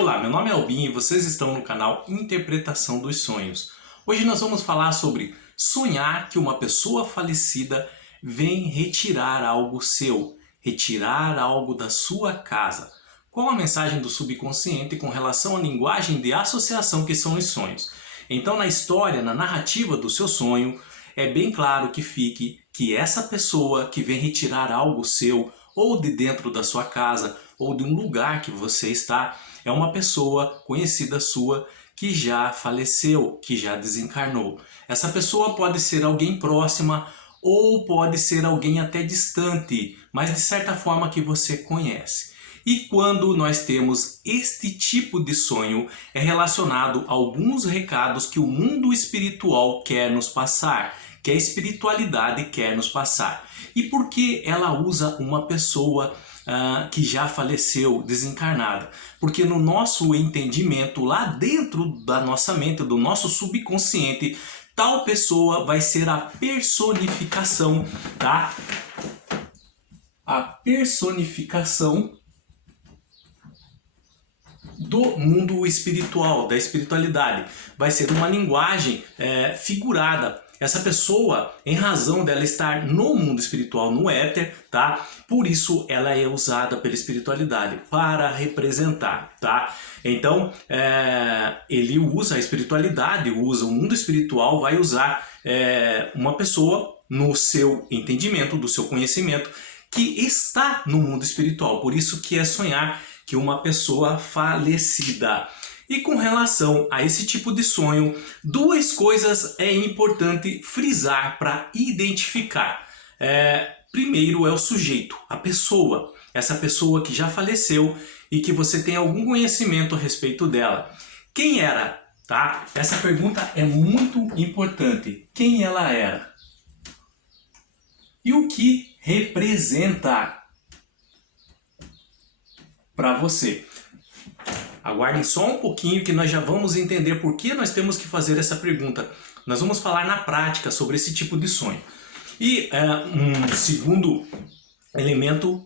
Olá, meu nome é Albin e vocês estão no canal Interpretação dos Sonhos. Hoje nós vamos falar sobre sonhar que uma pessoa falecida vem retirar algo seu, retirar algo da sua casa. Qual a mensagem do subconsciente com relação à linguagem de associação que são os sonhos? Então, na história, na narrativa do seu sonho, é bem claro que fique que essa pessoa que vem retirar algo seu, ou de dentro da sua casa, ou de um lugar que você está, é uma pessoa conhecida sua que já faleceu, que já desencarnou. Essa pessoa pode ser alguém próxima ou pode ser alguém até distante, mas de certa forma que você conhece. E quando nós temos este tipo de sonho, é relacionado a alguns recados que o mundo espiritual quer nos passar, que a espiritualidade quer nos passar. E por que ela usa uma pessoa que já faleceu, desencarnada? Porque no nosso entendimento, lá dentro da nossa mente, do nosso subconsciente, tal pessoa vai ser a personificação, tá? A personificação do mundo espiritual, da espiritualidade. Vai ser uma linguagem figurada. Essa pessoa, em razão dela estar no mundo espiritual, no éter, tá? Por isso ela é usada pela espiritualidade para representar, tá? Então, ele usa a espiritualidade, usa o mundo espiritual, vai usar uma pessoa no seu entendimento, do seu conhecimento, que está no mundo espiritual. Por isso que é sonhar que uma pessoa falecida. E com relação a esse tipo de sonho, duas coisas é importante frisar para identificar. Primeiro é o sujeito, a pessoa, essa pessoa que já faleceu e que você tem algum conhecimento a respeito dela. Quem era? Tá? Essa pergunta é muito importante. Quem ela era? E o que representa para você? Aguardem só um pouquinho que nós já vamos entender por que nós temos que fazer essa pergunta. Nós vamos falar na prática sobre esse tipo de sonho. E um segundo elemento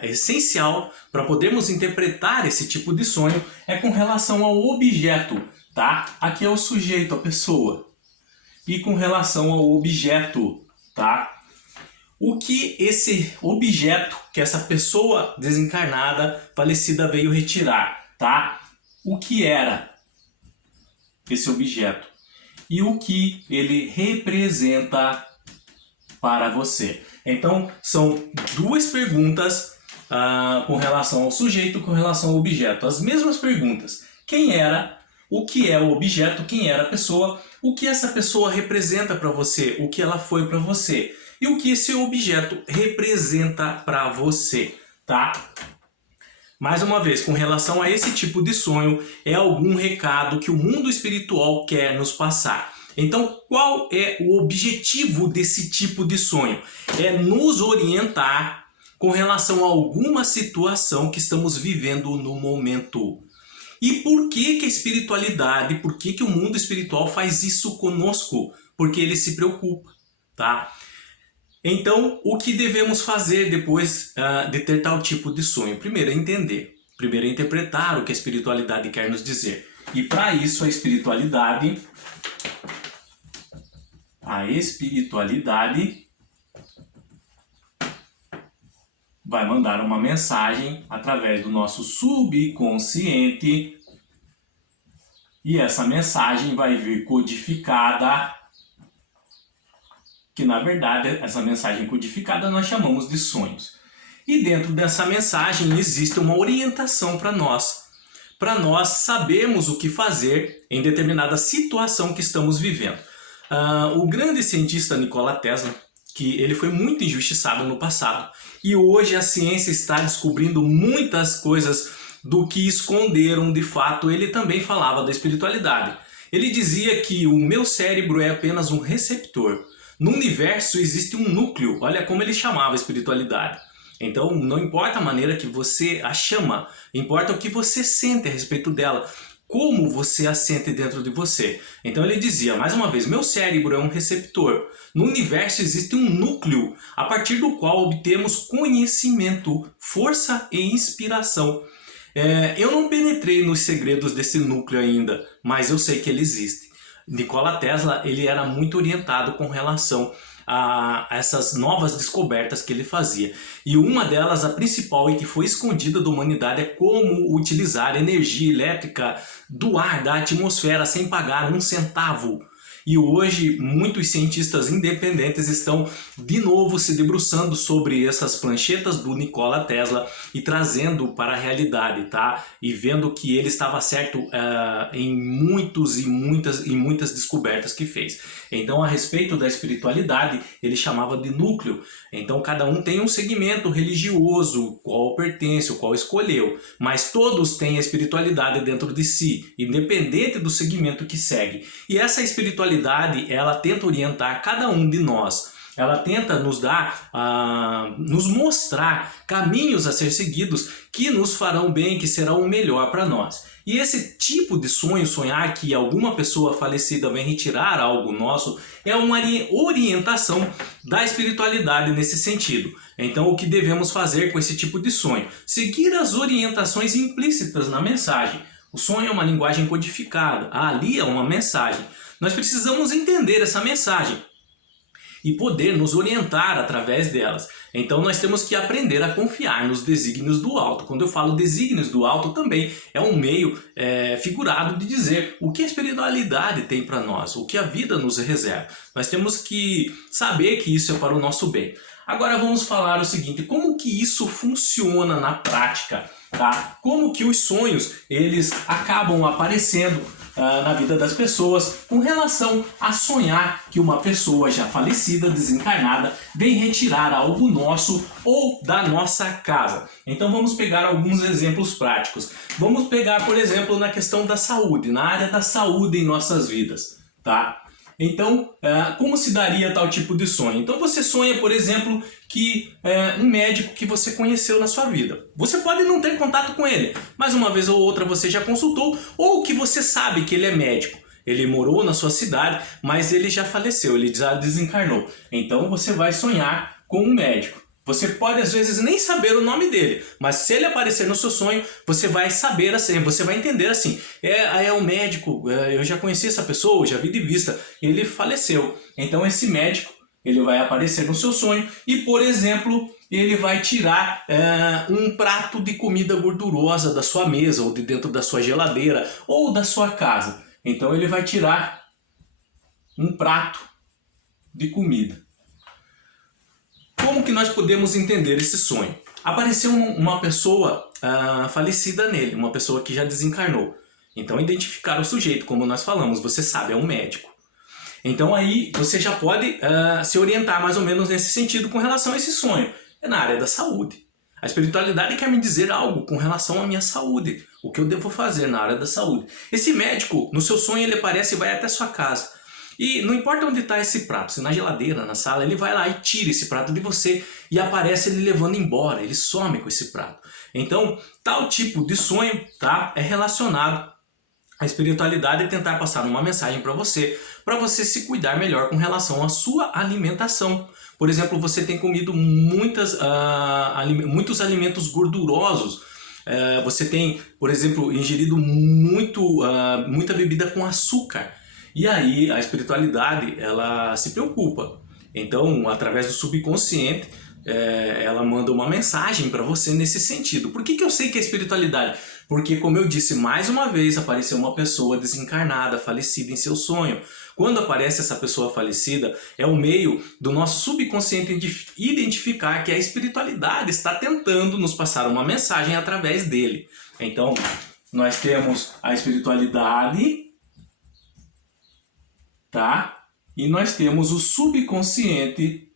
essencial para podermos interpretar esse tipo de sonho é com relação ao objeto, tá? Aqui é o sujeito, a pessoa. E com relação ao objeto, tá? O que esse objeto, que essa pessoa desencarnada, falecida, veio retirar? Tá? O que era esse objeto e o que ele representa para você. Então, são duas perguntas com relação ao sujeito, com relação ao objeto. As mesmas perguntas. Quem era? O que é o objeto? Quem era a pessoa? O que essa pessoa representa para você? O que ela foi para você? E o que esse objeto representa para você, tá? Mais uma vez, com relação a esse tipo de sonho, é algum recado que o mundo espiritual quer nos passar. Então, qual é o objetivo desse tipo de sonho? É nos orientar com relação a alguma situação que estamos vivendo no momento. E por que a espiritualidade, por que o mundo espiritual faz isso conosco? Porque ele se preocupa, tá? Então, o que devemos fazer depois de ter tal tipo de sonho? Primeiro é entender, primeiro é interpretar o que a espiritualidade quer nos dizer. E para isso a espiritualidade vai mandar uma mensagem através do nosso subconsciente e essa mensagem vai vir codificada, que na verdade essa mensagem codificada nós chamamos de sonhos. E dentro dessa mensagem existe uma orientação para nós sabermos o que fazer em determinada situação que estamos vivendo. O grande cientista Nikola Tesla, que ele foi muito injustiçado no passado, e hoje a ciência está descobrindo muitas coisas do que esconderam de fato. Ele também falava da espiritualidade. Ele dizia que o meu cérebro é apenas um receptor. No universo existe um núcleo, olha como ele chamava a espiritualidade. Então não importa a maneira que você a chama, importa o que você sente a respeito dela, como você a sente dentro de você. Então ele dizia, mais uma vez, meu cérebro é um receptor. No universo existe um núcleo a partir do qual obtemos conhecimento, força e inspiração. Eu não penetrei nos segredos desse núcleo ainda, mas eu sei que ele existe. Nikola Tesla, ele era muito orientado com relação a essas novas descobertas que ele fazia. E uma delas, a principal e que foi escondida da humanidade, é como utilizar energia elétrica do ar, da atmosfera, sem pagar um centavo. E hoje muitos cientistas independentes estão de novo se debruçando sobre essas pranchetas do Nikola Tesla e trazendo para a realidade, tá? E vendo que ele estava certo em muitas descobertas que fez. Então, a respeito da espiritualidade, ele chamava de núcleo. Então, cada um tem um segmento religioso, qual pertence, o qual escolheu. Mas todos têm a espiritualidade dentro de si, independente do segmento que segue. E essa espiritualidade, ela tenta orientar cada um de nós. Ela tenta nos dar, nos mostrar caminhos a ser seguidos que nos farão bem, que serão o melhor para nós. E esse tipo de sonho, sonhar que alguma pessoa falecida vem retirar algo nosso, é uma orientação da espiritualidade nesse sentido. Então, o que devemos fazer com esse tipo de sonho? Seguir as orientações implícitas na mensagem. O sonho é uma linguagem codificada, ali é uma mensagem. Nós precisamos entender essa mensagem e poder nos orientar através delas. Então nós temos que aprender a confiar nos desígnios do alto. Quando eu falo desígnios do alto, também é um meio figurado de dizer o que a espiritualidade tem para nós, o que a vida nos reserva. Nós temos que saber que isso é para o nosso bem. Agora vamos falar o seguinte, como que isso funciona na prática? Tá? Como que os sonhos eles acabam aparecendo na vida das pessoas com relação a sonhar que uma pessoa já falecida, desencarnada, vem retirar algo nosso ou da nossa casa. Então vamos pegar alguns exemplos práticos. Vamos pegar, por exemplo, na questão da saúde, na área da saúde em nossas vidas, tá? Então, como se daria tal tipo de sonho? Então você sonha, por exemplo, que um médico que você conheceu na sua vida. Você pode não ter contato com ele, mas uma vez ou outra você já consultou, ou que você sabe que ele é médico. Ele morou na sua cidade, mas ele já faleceu, ele já desencarnou. Então você vai sonhar com um médico. Você pode às vezes nem saber o nome dele, mas se ele aparecer no seu sonho, você vai saber assim, você vai entender assim, é um médico, eu já conheci essa pessoa, já vi de vista, ele faleceu. Então esse médico, ele vai aparecer no seu sonho e, por exemplo, ele vai tirar um prato de comida gordurosa da sua mesa, ou de dentro da sua geladeira, ou da sua casa. Então ele vai tirar um prato de comida. Como que nós podemos entender esse sonho? Apareceu uma pessoa falecida nele, uma pessoa que já desencarnou. Então identificar o sujeito, como nós falamos, você sabe, é um médico. Então aí você já pode se orientar mais ou menos nesse sentido com relação a esse sonho. É na área da saúde. A espiritualidade quer me dizer algo com relação à minha saúde. O que eu devo fazer na área da saúde. Esse médico, no seu sonho, ele aparece e vai até a sua casa. E não importa onde está esse prato, se na geladeira, na sala, ele vai lá e tira esse prato de você e aparece ele levando embora, ele some com esse prato. Então, tal tipo de sonho, tá, é relacionado à espiritualidade e tentar passar uma mensagem para você se cuidar melhor com relação à sua alimentação. Por exemplo, você tem comido muitos alimentos gordurosos. Você tem, por exemplo, ingerido muita bebida com açúcar. E aí a espiritualidade, ela se preocupa. Então, através do subconsciente, ela manda uma mensagem para você nesse sentido. Por que eu sei que é espiritualidade? Porque, como eu disse, mais uma vez apareceu uma pessoa desencarnada, falecida em seu sonho. Quando aparece essa pessoa falecida, é o meio do nosso subconsciente identificar que a espiritualidade está tentando nos passar uma mensagem através dele. Então, nós temos a espiritualidade, tá? E nós temos o subconsciente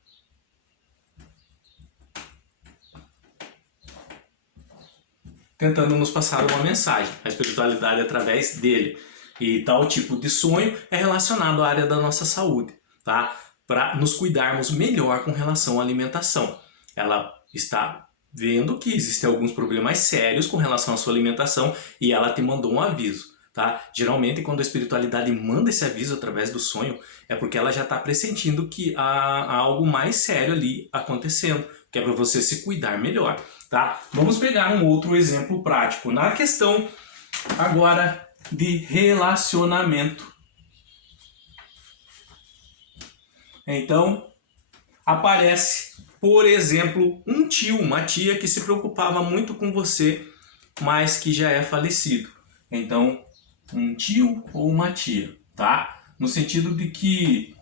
tentando nos passar uma mensagem, a espiritualidade através dele. E tal tipo de sonho é relacionado à área da nossa saúde, tá? Para nos cuidarmos melhor com relação à alimentação. Ela está vendo que existem alguns problemas sérios com relação à sua alimentação e ela te mandou um aviso. Tá? Geralmente, quando a espiritualidade manda esse aviso através do sonho, é porque ela já está pressentindo que há algo mais sério ali acontecendo, que é para você se cuidar melhor, tá? Vamos pegar um outro exemplo prático na questão agora de relacionamento. Então, aparece, por exemplo, um tio, uma tia que se preocupava muito com você, mas que já é falecido. Então, um tio ou uma tia, tá? No sentido de que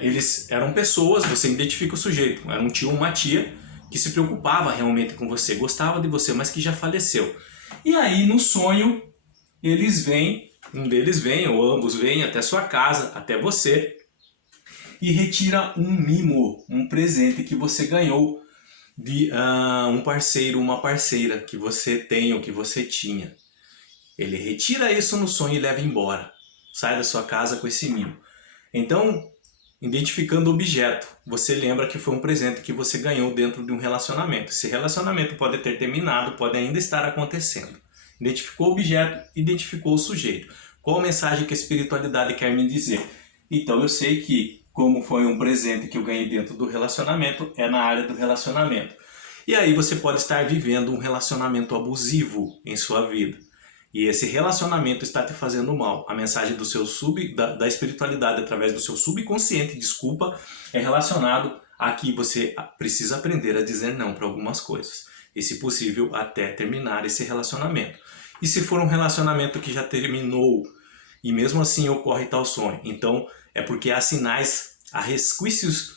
eles eram pessoas, você identifica o sujeito, era um tio ou uma tia que se preocupava realmente com você, gostava de você, mas que já faleceu. E aí, no sonho, eles vêm, um deles vem, ou ambos vêm até sua casa, até você, e retira um mimo, um presente que você ganhou de um parceiro, uma parceira que você tem ou que você tinha. Ele retira isso no sonho e leva embora. Sai da sua casa com esse mimo. Então, identificando o objeto, você lembra que foi um presente que você ganhou dentro de um relacionamento. Esse relacionamento pode ter terminado, pode ainda estar acontecendo. Identificou o objeto, identificou o sujeito. Qual a mensagem que a espiritualidade quer me dizer? Então eu sei que, como foi um presente que eu ganhei dentro do relacionamento, é na área do relacionamento. E aí você pode estar vivendo um relacionamento abusivo em sua vida. E esse relacionamento está te fazendo mal. A mensagem do seu da espiritualidade através do seu subconsciente, desculpa, é relacionado a que você precisa aprender a dizer não para algumas coisas. E se possível, até terminar esse relacionamento. E se for um relacionamento que já terminou e mesmo assim ocorre tal sonho, então é porque há sinais, há resquícios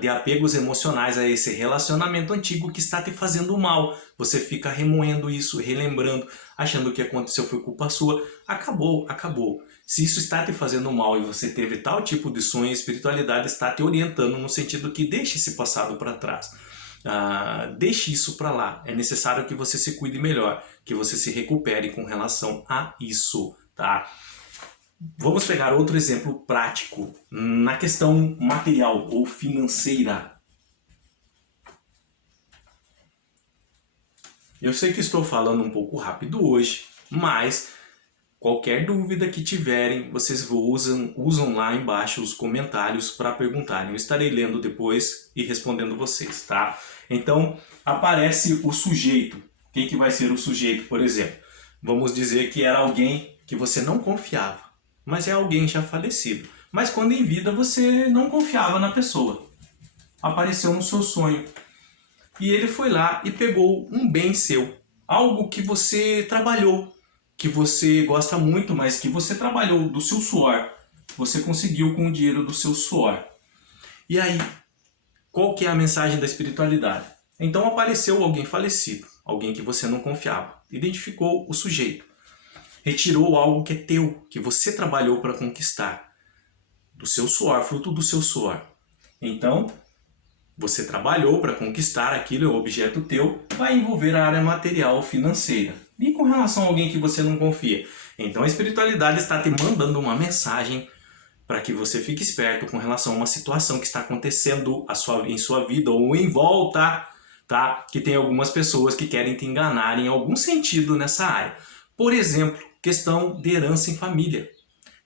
de apegos emocionais a esse relacionamento antigo que está te fazendo mal. Você fica remoendo isso, relembrando, achando que aconteceu foi culpa sua. Acabou, acabou. Se isso está te fazendo mal e você teve tal tipo de sonho, a espiritualidade está te orientando no sentido que deixe esse passado para trás. Deixe isso para lá. É necessário que você se cuide melhor, que você se recupere com relação a isso, tá? Vamos pegar outro exemplo prático na questão material ou financeira. Eu sei que estou falando um pouco rápido hoje, mas qualquer dúvida que tiverem, vocês usam lá embaixo os comentários para perguntarem. Eu estarei lendo depois e respondendo vocês, tá? Então, aparece o sujeito. Quem que vai ser o sujeito, por exemplo? Vamos dizer que era alguém que você não confiava. Mas é alguém já falecido. Mas quando em vida você não confiava na pessoa. Apareceu no seu sonho. E ele foi lá e pegou um bem seu. Algo que você trabalhou, que você gosta muito, mas que você trabalhou do seu suor. Você conseguiu com o dinheiro do seu suor. E aí, qual que é a mensagem da espiritualidade? Então apareceu alguém falecido, alguém que você não confiava. Identificou o sujeito. Retirou algo que é teu, que você trabalhou para conquistar, do seu suor, fruto do seu suor. Então, você trabalhou para conquistar aquilo, é um objeto teu, vai envolver a área material financeira. E com relação a alguém que você não confia? Então a espiritualidade está te mandando uma mensagem para que você fique esperto com relação a uma situação que está acontecendo em sua vida ou em volta, tá? Que tem algumas pessoas que querem te enganar em algum sentido nessa área. Por exemplo, questão de herança em família,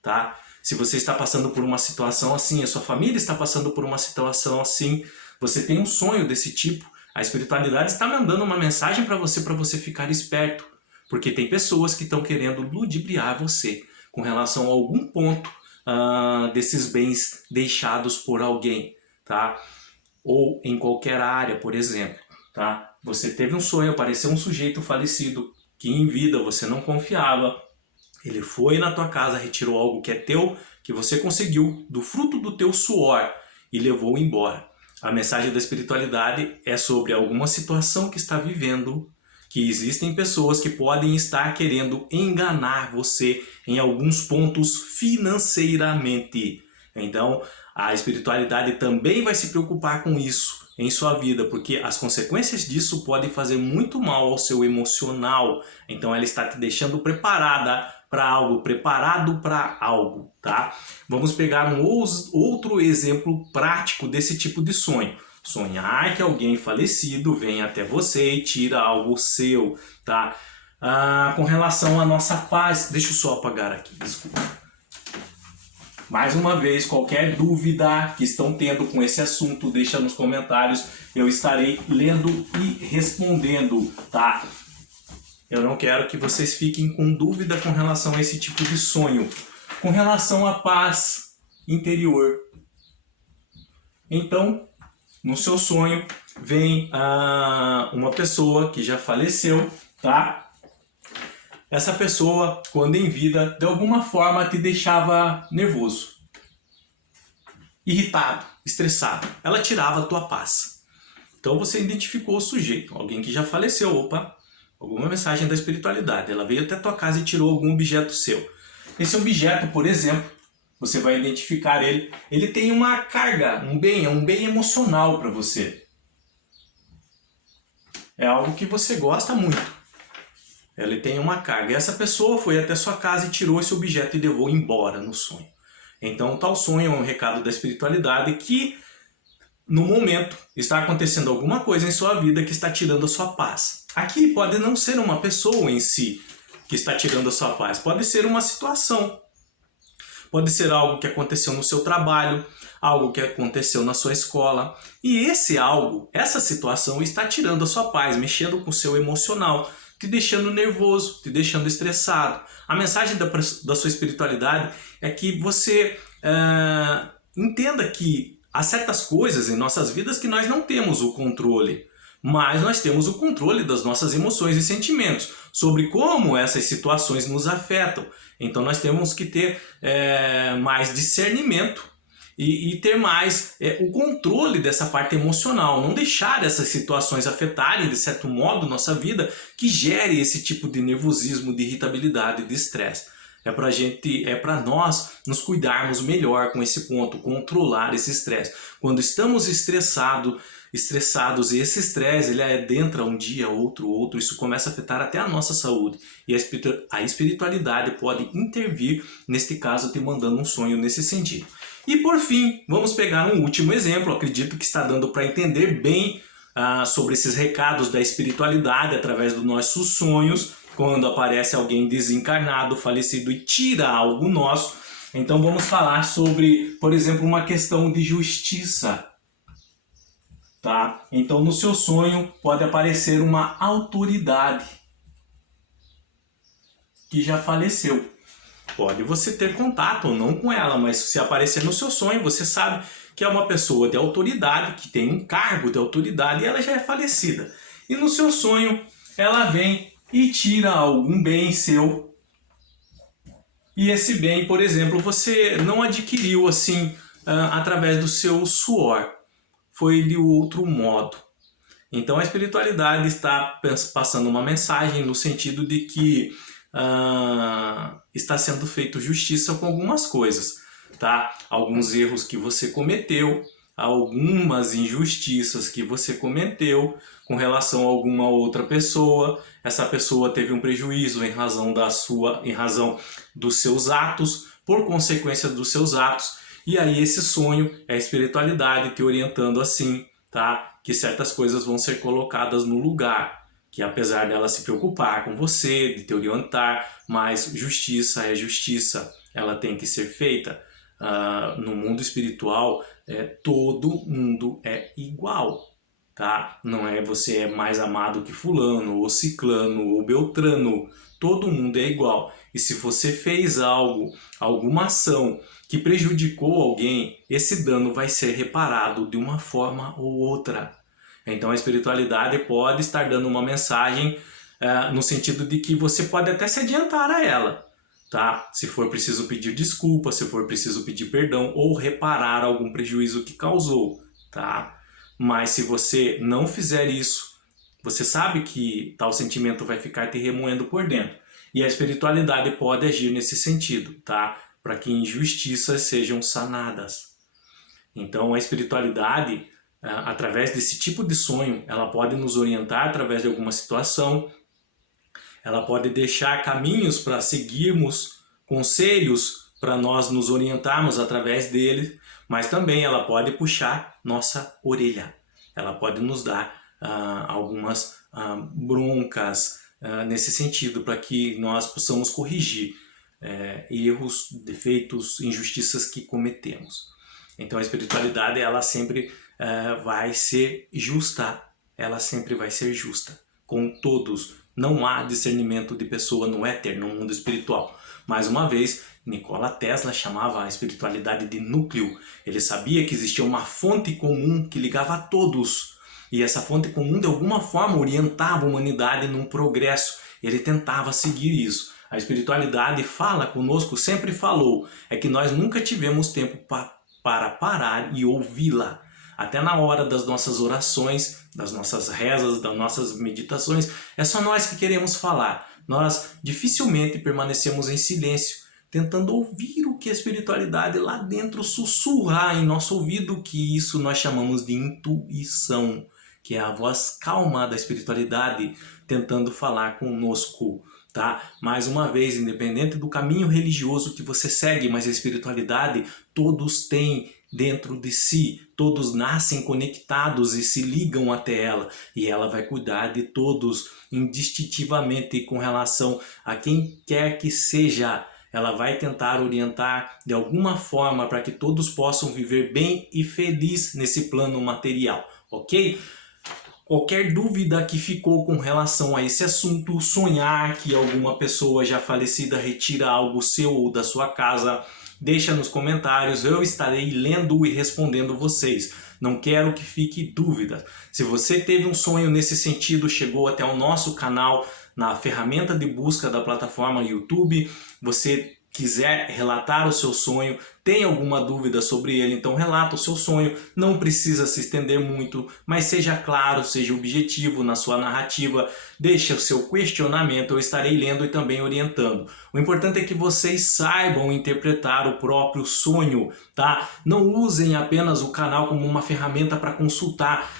tá? Se você está passando por uma situação assim, a sua família está passando por uma situação assim, você tem um sonho desse tipo, a espiritualidade está mandando uma mensagem para você ficar esperto, porque tem pessoas que estão querendo ludibriar você com relação a algum ponto desses bens deixados por alguém, tá? Ou em qualquer área, por exemplo, tá? Você teve um sonho, apareceu um sujeito falecido, que em vida você não confiava, ele foi na tua casa, retirou algo que é teu, que você conseguiu do fruto do teu suor e levou embora. A mensagem da espiritualidade é sobre alguma situação que está vivendo, que existem pessoas que podem estar querendo enganar você em alguns pontos financeiramente. Então, a espiritualidade também vai se preocupar com isso em sua vida, porque as consequências disso podem fazer muito mal ao seu emocional. Então ela está te deixando preparada para algo, preparado para algo, tá? Vamos pegar um outro exemplo prático desse tipo de sonho. Sonhar que alguém falecido vem até você e tira algo seu, tá? Com relação à nossa paz, deixa eu só apagar aqui, desculpa. Mais uma vez, qualquer dúvida que estão tendo com esse assunto, deixa nos comentários, eu estarei lendo e respondendo, tá? Eu não quero que vocês fiquem com dúvida com relação a esse tipo de sonho, com relação à paz interior. Então, no seu sonho, vem uma pessoa que já faleceu, tá? Essa pessoa, quando em vida, de alguma forma te deixava nervoso, irritado, estressado. Ela tirava a tua paz. Então você identificou o sujeito, alguém que já faleceu, opa, alguma mensagem da espiritualidade. Ela veio até a tua casa e tirou algum objeto seu. Esse objeto, por exemplo, você vai identificar ele. Ele tem uma carga, um bem emocional para você. É algo que você gosta muito. Ele tem uma carga. Essa pessoa foi até sua casa e tirou esse objeto e levou embora no sonho. Então, tal sonho é um recado da espiritualidade que, no momento, está acontecendo alguma coisa em sua vida que está tirando a sua paz. Aqui pode não ser uma pessoa em si que está tirando a sua paz. Pode ser uma situação. Pode ser algo que aconteceu no seu trabalho, algo que aconteceu na sua escola. E esse algo, essa situação está tirando a sua paz, mexendo com o seu emocional, te deixando nervoso, te deixando estressado. A mensagem da sua espiritualidade é que você entenda que há certas coisas em nossas vidas que nós não temos o controle, mas nós temos o controle das nossas emoções e sentimentos, sobre como essas situações nos afetam. Então nós temos que ter mais discernimento e ter mais o controle dessa parte emocional, não deixar essas situações afetarem de certo modo nossa vida, que gere esse tipo de nervosismo, de irritabilidade, de estresse. É para nós nos cuidarmos melhor com esse ponto, controlar esse estresse. Quando estamos estressados e esse estresse ele adentra um dia, outro, isso começa a afetar até a nossa saúde. E a espiritualidade pode intervir, neste caso, te mandando um sonho nesse sentido. E por fim, vamos pegar um último exemplo, acredito que está dando para entender bem sobre esses recados da espiritualidade através dos nossos sonhos, quando aparece alguém desencarnado, falecido e tira algo nosso. Então vamos falar sobre, por exemplo, uma questão de justiça. Tá? Então no seu sonho pode aparecer uma autoridade que já faleceu. Pode você ter contato ou não com ela, mas se aparecer no seu sonho, você sabe que é uma pessoa de autoridade, que tem um cargo de autoridade e ela já é falecida. E no seu sonho, ela vem e tira algum bem seu. E esse bem, por exemplo, você não adquiriu assim através do seu suor. Foi de outro modo. Então a espiritualidade está passando uma mensagem no sentido de que está sendo feito justiça com algumas coisas, tá? Alguns erros que você cometeu, algumas injustiças que você cometeu com relação a alguma outra pessoa. Essa pessoa teve um prejuízo em razão dos seus atos, por consequência dos seus atos. E aí esse sonho é a espiritualidade te orientando assim, tá? Que certas coisas vão ser colocadas no lugar. Que apesar dela se preocupar com você, de te orientar, mas justiça é justiça, ela tem que ser feita. No mundo espiritual, todo mundo é igual, tá? Não é você é mais amado que fulano, ou ciclano, ou beltrano, todo mundo é igual. E se você fez alguma ação que prejudicou alguém, esse dano vai ser reparado de uma forma ou outra. Então a espiritualidade pode estar dando uma mensagem no sentido de que você pode até se adiantar a ela, tá? Se for preciso pedir desculpa, se for preciso pedir perdão ou reparar algum prejuízo que causou, tá? Mas se você não fizer isso, você sabe que tal sentimento vai ficar te remoendo por dentro. E a espiritualidade pode agir nesse sentido, tá? Para que injustiças sejam sanadas. Então a espiritualidade, através desse tipo de sonho, ela pode nos orientar através de alguma situação, ela pode deixar caminhos para seguirmos, conselhos para nós nos orientarmos através dele, mas também ela pode puxar nossa orelha, ela pode nos dar algumas broncas nesse sentido, para que nós possamos corrigir erros, defeitos, injustiças que cometemos. Então a espiritualidade, ela sempre vai ser justa, ela sempre vai ser justa com todos. Não há discernimento de pessoa no éter, no mundo espiritual. Mais uma vez, Nikola Tesla chamava a espiritualidade de núcleo. Ele sabia que existia uma fonte comum que ligava a todos. E essa fonte comum, de alguma forma, orientava a humanidade num progresso. Ele tentava seguir isso. A espiritualidade fala conosco, sempre falou, é que nós nunca tivemos tempo para parar e ouvi-la. Até na hora das nossas orações, das nossas rezas, das nossas meditações, é só nós que queremos falar. Nós dificilmente permanecemos em silêncio, tentando ouvir o que a espiritualidade lá dentro sussurra em nosso ouvido, que isso nós chamamos de intuição, que é a voz calma da espiritualidade tentando falar conosco. Tá? Mais uma vez, independente do caminho religioso que você segue, mas a espiritualidade todos têm dentro de si, todos nascem conectados e se ligam até ela, e ela vai cuidar de todos indistintivamente com relação a quem quer que seja. Ela vai tentar orientar de alguma forma para que todos possam viver bem e feliz nesse plano material, ok? Qualquer dúvida que ficou com relação a esse assunto, sonhar que alguma pessoa já falecida retira algo seu ou da sua casa, deixa nos comentários, eu estarei lendo e respondendo vocês. Não quero que fique dúvida. Se você teve um sonho nesse sentido, chegou até o nosso canal na ferramenta de busca da plataforma YouTube, você quiser relatar o seu sonho, tem alguma dúvida sobre ele, então relata o seu sonho, não precisa se estender muito, mas seja claro, seja objetivo na sua narrativa, deixe o seu questionamento, eu estarei lendo e também orientando. O importante é que vocês saibam interpretar o próprio sonho, tá? Não usem apenas o canal como uma ferramenta para consultar,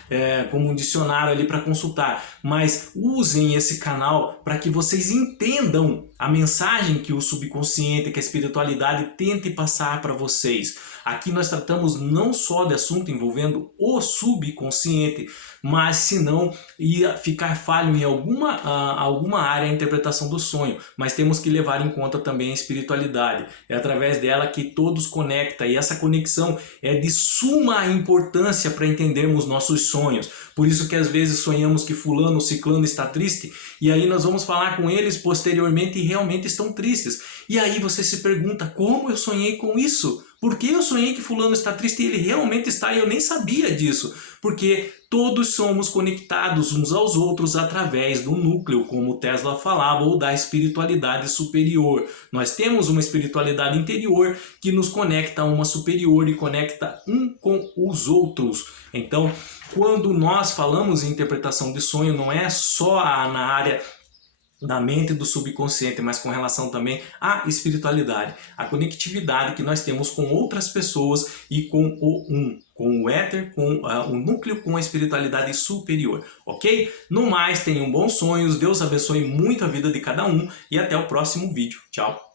como um dicionário ali para consultar, mas usem esse canal para que vocês entendam a mensagem que o subconsciente, que a espiritualidade tente passar para vocês. Aqui nós tratamos não só de assunto envolvendo o subconsciente, mas se não ia ficar falho em alguma área a interpretação do sonho, mas temos que levar em conta também a espiritualidade. É através dela que todos conectam, e essa conexão é de suma importância para entendermos nossos sonhos. Por isso que às vezes sonhamos que fulano ou ciclano está triste, e aí nós vamos falar com eles posteriormente e realmente estão tristes. E aí você se pergunta, como eu sonhei com isso? Por que eu sonhei que fulano está triste e ele realmente está e eu nem sabia disso? Porque todos somos conectados uns aos outros através do núcleo, como Tesla falava, ou da espiritualidade superior. Nós temos uma espiritualidade interior que nos conecta a uma superior e conecta um com os outros. Então, quando nós falamos em interpretação de sonho, não é só na área da mente do subconsciente, mas com relação também à espiritualidade, a conectividade que nós temos com outras pessoas e com com o éter, com o núcleo, com a espiritualidade superior, ok? No mais, tenham bons sonhos, Deus abençoe muito a vida de cada um e até o próximo vídeo. Tchau!